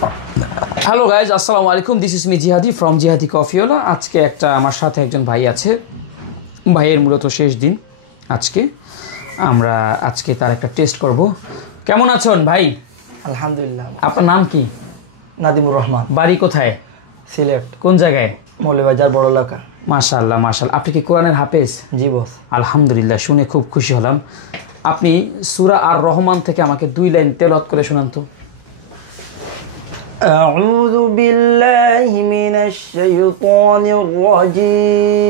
Hello guys, আসসালামু আলাইকুম। This is me জিহাদি ফ্রম জিহাদি কফিওয়ালা। আজকে আমার সাথে একজন ভাই আছে। ভাইয়ের মূলত শেষ দিন আজকে। আমরা আজকে তার একটা টেস্ট করব। কেমন আছেন ভাই? আলহামদুলিল্লাহ। আপনার নাম কি? নাদিমুর রহমান। বাড়ি কোথায়? সিলেট। কোন জায়গায়? মৌলভীবাজার বড় এলাকা। মাশাআল্লাহ মাশাআল্লাহ। আপনি কি কোরআনের হাফেজ? জি বস। আলহামদুলিল্লাহ, শুনে খুব খুশি হলাম। আপনি সূরা আর রহমান থেকে আমাকে 2 লাইন তেলাওয়াত করে শোনান তো। أعوذ بالله من الشيطان الرجيم.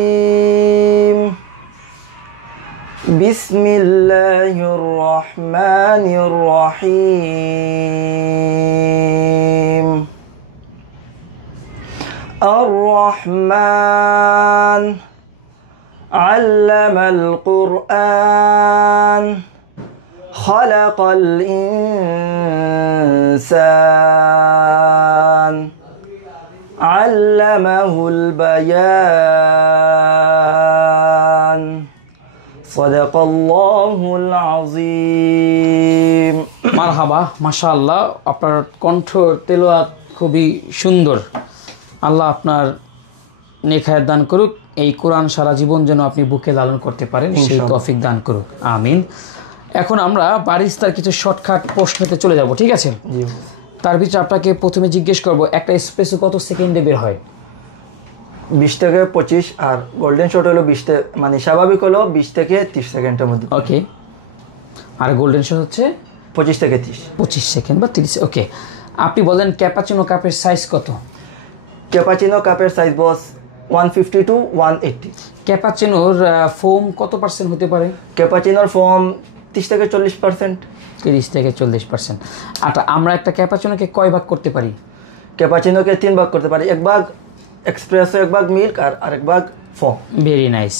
بسم الله الرحمن الرحيم. الرحمن علم القرآن خلق الإنسان علمه البيان صدق الله العظيم. মারহাবা, মাশাআল্লাহ। আপনার কণ্ঠ তেলাওয়াত খুবই সুন্দর। আল্লাহ আপনার নেক হায়াত দান করুক। এই কোরআন সারা জীবন যেন আপনি বুকে লালন করতে পারেন, সেই তৌফিক দান করুক, আমিন। এখন আমরা বারিস্তার কিছু শর্টকাট প্রশ্নতে চলে যাব, ঠিক আছে? তার ভিতরে আপনাকে প্রথমে জিজ্ঞেস করব, একটা এসপ্রেসো কত সেকেন্ডে বের হয়? 20 থেকে 25, আর গোল্ডেন শট হলো 20 মানে স্বাভাবিক হলো 20 থেকে 30 সেকেন্ডের মধ্যে। ওকে। আর গোল্ডেন শট হচ্ছে 25 থেকে 30। 25 সেকেন্ড বা 30। ওকে। আপনি বলেন ক্যাপাচিনো কাপের সাইজ কত? ক্যাপাচিনো কাপের সাইজ বস 150 টু 180। ক্যাপাচিনোর ফোম কত পার্সেন্ট হতে পারে? ক্যাপাচিনোর ফর্ম 30 থেকে 40%। 30 থেকে 40%। আচ্ছা, আমরা একটা ক্যাপাচিনোকে কয় ভাগ করতে পারি? ক্যাপাচিনোকে 3 ভাগ করতে পারি। 1 ভাগ এক্সপ্রেসো, 1 ভাগ মিল্ক, আর আরেক ভাগ ফর্ম। Very nice.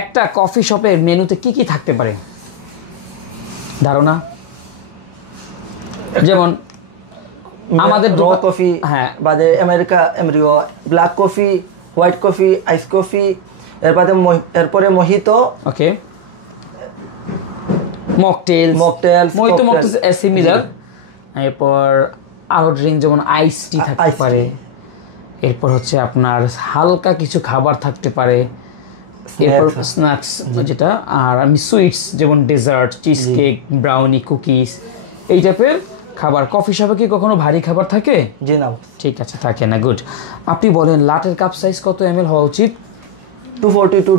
একটা কফি শপের মেনুতে কি কি থাকতে পারে ধারণা? যেমন আমাদের র কফি, হ্যাঁ, বাদে America black coffee, white coffee, ice coffee, এরপরে মোহিতো। ওকে। Mocktails similar. এরপর আরো ড্রিঙ্ক যেমন আইস টি থাকতে পারে। এরপর হচ্ছে আপনার হালকা কিছু খাবার থাকতে পারে। এরপর স্ন্যাক্স যেটা, আর আমি সুইটস যেমন dessert, cheese cake, brownie, cookies, এই টাইপের খাবার। কফি শপে কি কখনো ভারী খাবার থাকে? জি না। ঠিক আছে, থাকে না। গুড। আপনি বলেন লাটের কাপ সাইজ কত ml হওয়া উচিত? 240 টু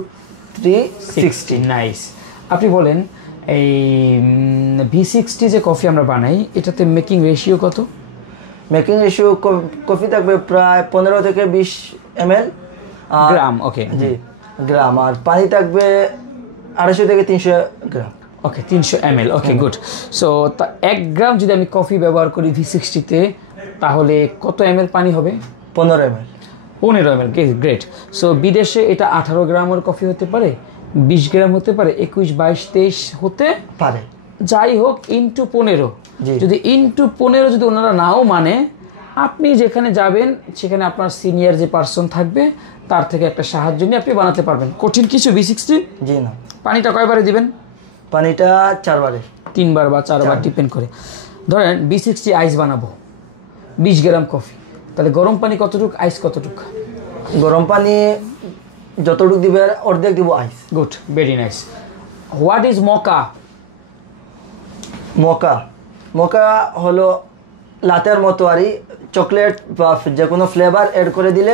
360। নাইস। আপনি বলেন এই V60 যে কফি আমরা বানাই, এটাতে মেকিং রেশিও কত? মেকিং রেশিও কফি থাকবে প্রায় 15 থেকে 20 ml গ্রাম। ওকে জি, গ্রাম। আর পানি থাকবে 250 থেকে 300 গ্রাম। ওকে, 300 ml। ওকে, গুড। সো 1 গ্রাম যদি আমি কফি ব্যবহার করি V60-তে, তাহলে কত ml পানি হবে? 15 ml। 15 ml। গ্রেট। সো বিদেশে এটা 18 গ্রামের কফি হতে পারে, 20 গ্রাম হতে পারে, 21, 22, 23 হতে পারে। যাই হোক, ইন্টু 15। যদি ইন্টু 15 যদি ওনারা নাও মানে, আপনি যেখানে যাবেন সেখানে আপনার সিনিয়র যে পার্সন থাকবে তার থেকে একটা সাহায্য নিয়ে আপনি বানাতে পারবেন। কঠিন কিছু V60? জি না। পানিটা কয়বারে দিবেন? পানিটা 4 বারে। 3 বার বা 4 বার ডিপেন্ড করে। ধরেন V60 আইস বানাবো 20 গ্রাম কফি, তাহলে গরম পানি কতটুক, আইস কতটুক? গরম পানি যতটুকু দিবে অর্ধেক দিব ice. Good, very nice. What is mocha? Mocha হলো লাতের মতো আরই, চকলেট বা যে কোনো ফ্লেভার এড করে দিলে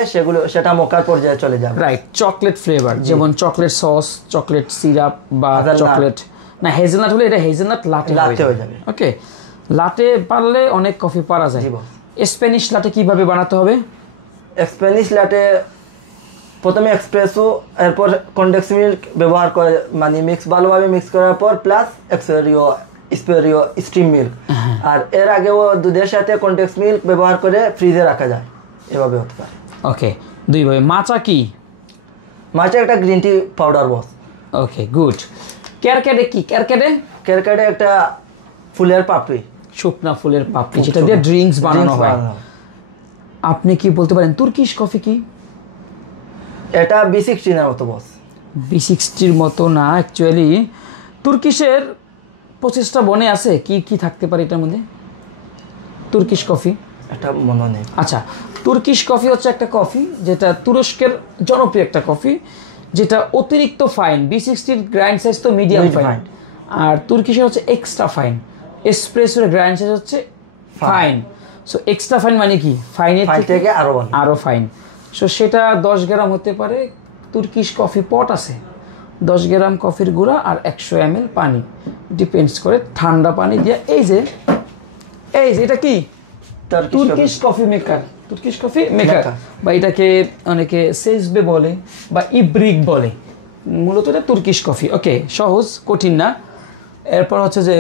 সেটা মোকার পর্যায়ে চলে যাবে। রাইট, চকলেট ফ্লেভার, যেমন চকলেট সস, চকলেট সিরাপ বা চকলেট, না হেজেলনাট হলে এটা হেজেলনাট লাটে হয়ে যাবে। ওকে, লাটে পারলে অনেক কফি পারা যায়। স্প্যানিশ লাটে কিভাবে বানাতে হবে? স্প্যানিশ লাটে প্রথমে এক্সপ্রেসো, এরপর কনডেন্স মিল্ক ব্যবহার করে, মানে ভালোভাবে মিক্স করার পর প্লাস স্পেরিও স্ট্রিম মিল্ক। আর এর আগেও দুধের সাথে কনডেন্স মিল্ক ব্যবহার করে ফ্রিজে রাখা যায়, এভাবে হতে পারে। ওকে, দুইভাবে। মাচা কি? মাচা একটা গ্রিন টি পাউডার বস। ওকে, গুড। ক্যারক্যাডে কি? ক্যারক্যাডে একটা ফুলের পাপড়ি, শুকনা ফুলের পাপড়ি, যেটা দিয়ে ড্রিঙ্কস বানানো হয়। আপনি কি বলতে পারেন তুর্কিশ কফি কি? এটা B60 এর মতো বস। B60 মতো না, অ্যাকচুয়ালি তুর্কিশের প্রচেষ্টা বনে আছে। কি কি থাকতে পারে এটার মধ্যে? তুর্কিশ কফি এটা মনে নেই। আচ্ছা, তুর্কিশ কফি হচ্ছে একটা কফি যেটা তুরস্কের জনপ্রিয় একটা কফি, যেটা অতিরিক্ত ফাইন। B60 গ্রাইন্ড সাইজ তো মিডিয়াম ফাইন, আর তুর্কিশের হচ্ছে এক্সট্রা ফাইন। এসপ্রেসোর গ্রাইন্ড সাইজ হচ্ছে ফাইন। সো এক্সট্রা ফাইন মানে কি, ফাইনের থেকে আরো ফাইন। সো সেটা 10 গ্রাম হতে পারে। তুর্কিশ কফি পট আছে, 10 গ্রাম কফির গুঁড়া আর 100 ml পানি, ডিপেন্ডস করে ঠান্ডা পানি দিয়ে। এই যে এটা কি Turkish coffee maker, Turkish coffee maker, বা এটাকে অনেকে সেজবে বলে বা ইব্রিক বলে। মূলত এটা তুর্কিশ কফি। ওকে, সহজ, কঠিন না। এরপর হচ্ছে যে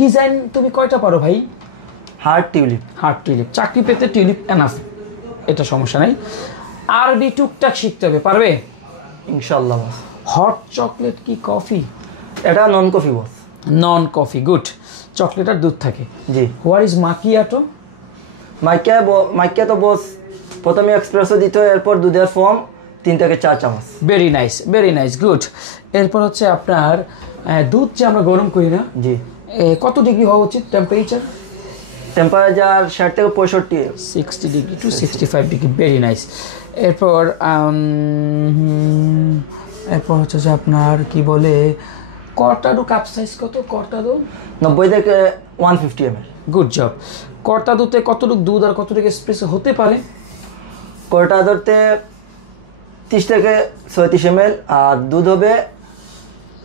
ডিজাইন তুমি কয়টা পারো ভাই? Heart tulip. চাকরি পেতে টিউলিপ এনাফ, এটা সমস্যা নাই। আরবি টুকটাক শিখতে হবে, পারবে ইনশাআল্লাহ। হট চকলেট কি কফি? এটা নন কফি বস। নন কফি, গুড। চকলেট আর দুধ থাকে। জি। What is মাকিয়াটো? মাকিয়াটো বস প্রথমে এক্সপ্রেসো দিতে হয়, এরপর দুধের ফর্ম 3 থেকে 4 চামচ। Very nice, good. এরপর হচ্ছে আপনার দুধ যে আমরা গরম করি না, জি, কত ডিগ্রি হওয়া উচিত টেম্পারেচার? 60 থেকে 65, 60 degree to 65 degree. Very nice. এরপর হচ্ছে যে আপনার কি বলে, কর্তাডো কাপ সাইজ কত? কর্তাডো 90 থেকে 150 ml। Good job. কর্তাডোতে কতটুকু দুধ আর কতটুকু এসপ্রেসো হতে পারে? কর্তাডোতে 30 থেকে 36 ml, আর দুধ হবে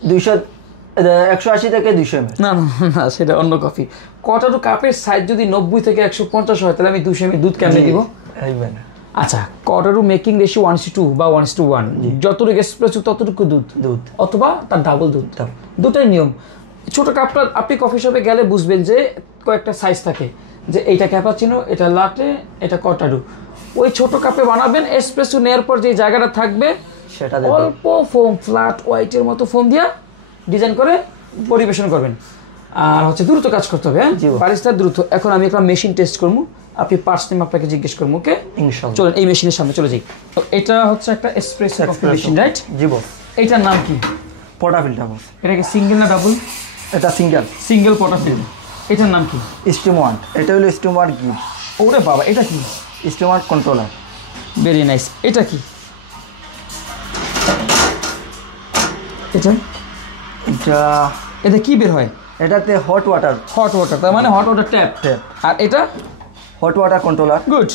180 থেকে 200 ml। না, সেটা অন্য কফি। কর্তাডো কাপের সাইজ যদি 90 থেকে 150 হয়, তাহলে আমি 200 ml দুধ কেমনে দিব? আচ্ছা, কর্তাডো মেকিং রেশিও 1:2 বা 1:1, যতটুকু এসপ্রেসো ততটুকু দুধ অথবা তার ডাবল দুধ, দুটাই নিয়ম। ছোট কাপটা আপনি কফি শপে গেলে বুঝবেন যে কয়েকটা সাইজ থাকে, যে এইটা ক্যাপাচিনো, এটা লাটে, এটা কর্তাডো। ওই ছোট কাপে বানাবেন, এসপ্রেসো নেওয়ার পর যে জায়গাটা থাকবে সেটা অল্প ফোম, ফ্ল্যাট হোয়াইটের মতো ফোম দিয়া ডিজাইন করে পরিবেশন করবেন। আর হচ্ছে দ্রুত কাজ করতে হবে, হ্যাঁ বারিস্তা দ্রুত। এখন আমি একটা মেশিন টেস্ট করবো, আপনি পার্টস নেম আপনাকে জিজ্ঞেস করবো। ওকে, ইনশাআল্লাহ। চলুন এই মেশিনের সামনে চলে যাই। এটা হচ্ছে একটা এসপ্রেসো কফি মেশিন, রাইট? জি বস। এইটার নাম কি? পোর্টাফিল্টার বস। এটা কি সিঙ্গেল না ডাবল? এটা সিঙ্গেল পোর্টাফিল্টার। এটার নাম কি? Steam one. এটা হলো স্টিম ওয়ান গিভ। ওরে বাবা, এটা কি? Steam one controller. Very nice. এটা কি? এটা কি বের হয়? এটাতে হট ওয়াটার, তার মানে হট ওয়াটার ট্যাপ। আর এটা হট ওয়াটার কন্ট্রোলার। গুড।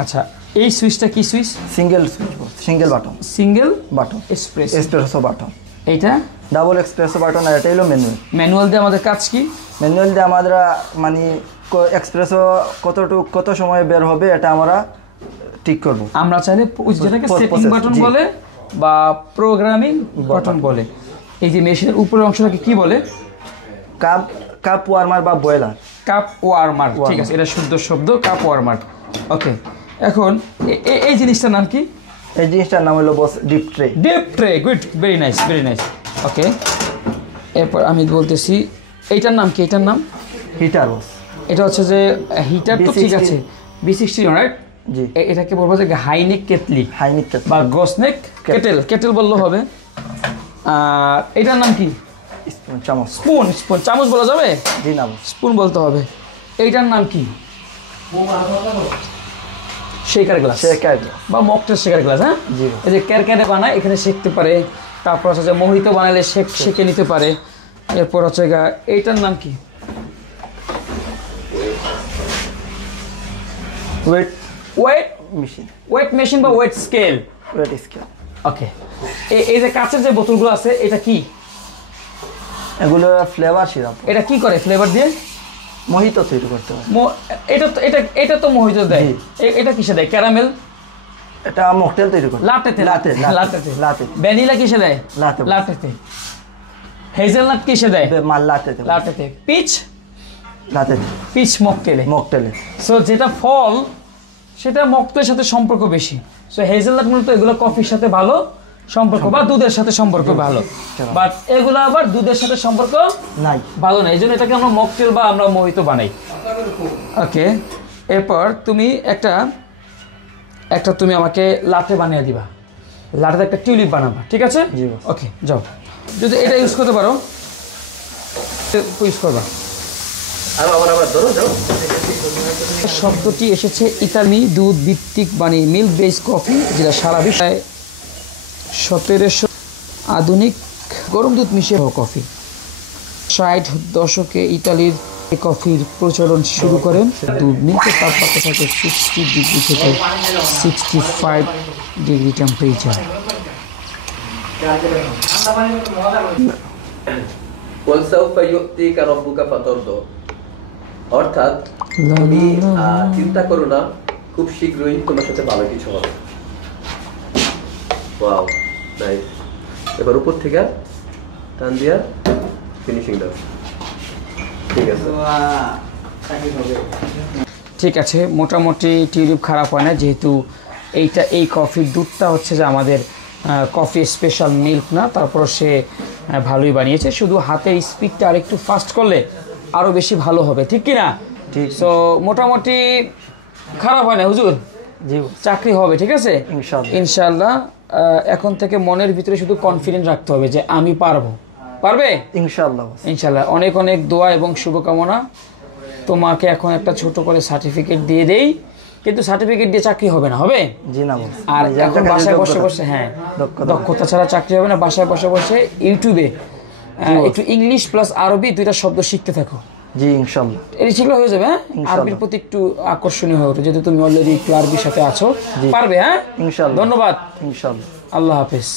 আচ্ছা, এই সুইচটা কি switch? Single switch, single button espresso button. এইটা ডাবল এক্সপ্রেসো বাটন, আর এটা হলো ম্যানুয়াল দিয়ে আমাদের কাজ কি? ম্যানুয়াল দিয়ে আমাদের মানে এক্সপ্রেসো কত সময় বের হবে এটা আমরা ঠিক করব। আমরা চাইলে যেটাকে সেটিং বাটন বলে বা প্রোগ্রামিং বাটন বলে। এই যে মেশিনের উপরের অংশটাকে কি বলে? কাপ ওয়ার্মার বা বয়লার। কাপ ওয়ার্মার, ঠিক আছে, এটা শুদ্ধ শব্দ, কাপ ওয়ার্মার। ওকে, এখন এই জিনিসটার নাম কি? এই জিনিসটার নাম হলো বস deep tray. Good, very nice. Okay, এরপর আমি বলতেছি এইটার নাম কি? এইটার নাম হিটার বস। এটা হচ্ছে যে হিটার, তো ঠিক আছে, B60, রাইট? জি। এটাকে বলবো যে হাইনেক কেটলি বা গসনেক কেটেল বললে হবে। আর এটার নাম কি? স্পুন। চামচ বলা যাবে? জি না, স্পুন বলতে হবে। এইটার নাম কি? শেকার গ্লাস বা মকটেল শেকার গ্লাস। হ্যাঁ, এই যে ক্যারক্যারে বানায়, এখানে শেখতে পারে। তারপর হচ্ছে মোহিত বানালে শেখে নিতে পারে। এরপর হচ্ছে এইটার নাম কি? ওয়েট মেশিন বা ওয়েট স্কেল। ওকে, এই যে কাঁচের যে বোতলগুলো আছে, এটা কি? এগুলো ফ্লেভার সিরাপ। এটা কি করে ফ্লেভার দিয়ে? মোহিত তৈরি করতে হয়। এটা তো মোহিত দেয়। এটা কিসে দেয়? ক্যারামেল। এটা মকটেল তৈরি করে। লাটেতে। ভ্যানিলা কিসে দেয়? লাটেতে। হেজেলনাট কিসে দেয়? লাটেতে। পিচ মকটেলে। সো যেটা ফল, সেটা মকটেলের সাথে সম্পর্ক বেশি। সো হেজেলনাট মূলত এগুলো কফির সাথে ভালো সম্পর্ক বা দুধের সাথে সম্পর্ক ভালো, বাট এগুলো আবার দুধের সাথে সম্পর্ক ভালো না। এই জন্য এটাকে আমরা মকটেল বা আমরা মোহিত বানাই। ওকে, এরপর তুমি একটা তুমি আমাকে লাটে বানিয়ে দিবা। লাটেতে একটা টিউলিপ বানাবা, ঠিক আছে? ওকে, যাও। যদি এটা ইউজ করতে পারো ইউজ করবা। আবার ধরো শব্দটি এসেছে ইতালি দুধ ভিত্তিক মানে মিল্ক বেস কফি, যেটা সারা বিশ্বে 1700 আধুনিক গরম দুধ মিশিয়ে কফি। 60 দশকে ইতালির এই কফির প্রচলন শুরু করেন। দুধ মিল্কের তাপমাত্রা থাকে 60 ডিগ্রি থেকে 65 ডিগ্রি টেম্পারেচার। অর্থাৎ তুমি চিন্তা করো না, খুব শীঘ্রই তোমার সাথে ভালো কিছু হবে। Wow, nice. এবার উপর থেকে টান দিয়া ফিনিশিং দাও। ঠিক আছে, ঠিক আছে, মোটামুটি টিউলিপ খারাপ হয় না, যেহেতু এই কফির দুধটা হচ্ছে যে আমাদের কফি স্পেশাল মিল্ক না, তারপর সে ভালোই বানিয়েছে। শুধু হাতের স্পিডটা আর একটু ফাস্ট করলে আরও বেশি ভালো হবে, ঠিক কি না? ঠিক। সো মোটামুটি খারাপ হয় না হুজুর, জি চাকরি হবে, ঠিক আছে ইনশাআল্লাহ। ইনশাআল্লাহ। এখন থেকে মনের ভিতরে শুধু কনফিডেন্ট রাখতে হবে যে আমি পারবো। পারবে ইনশাআল্লাহ। ইনশাআল্লাহ। অনেক অনেক দোয়া এবং শুভকামনা। তোমাকে এখন একটা ছোট করে সার্টিফিকেট দিয়ে দেই, কিন্তু সার্টিফিকেট দিয়ে চাকরি হবে না, হবে? জি না বস। আর এখন বাসায় বসে বসে, হ্যাঁ, দক্ষতা ছাড়া চাকরি হবে না। বাসায় বসে বসে ইউটিউবে একটু ইংলিশ প্লাস আরবি দুইটা শব্দ শিখতে থাকো। জি ইনশাআল্লাহ। এটি শিখলে হয়ে যাবে। হ্যাঁ, আরবির প্রতি একটু আকর্ষণীয় হয়ে ওঠে, যেহেতু তুমি অলরেডি একটু আরবির সাথে আছো, পারবে। হ্যাঁ ইনশাআল্লাহ। ধন্যবাদ। ইনশাআল্লাহ। আল্লাহ হাফেজ।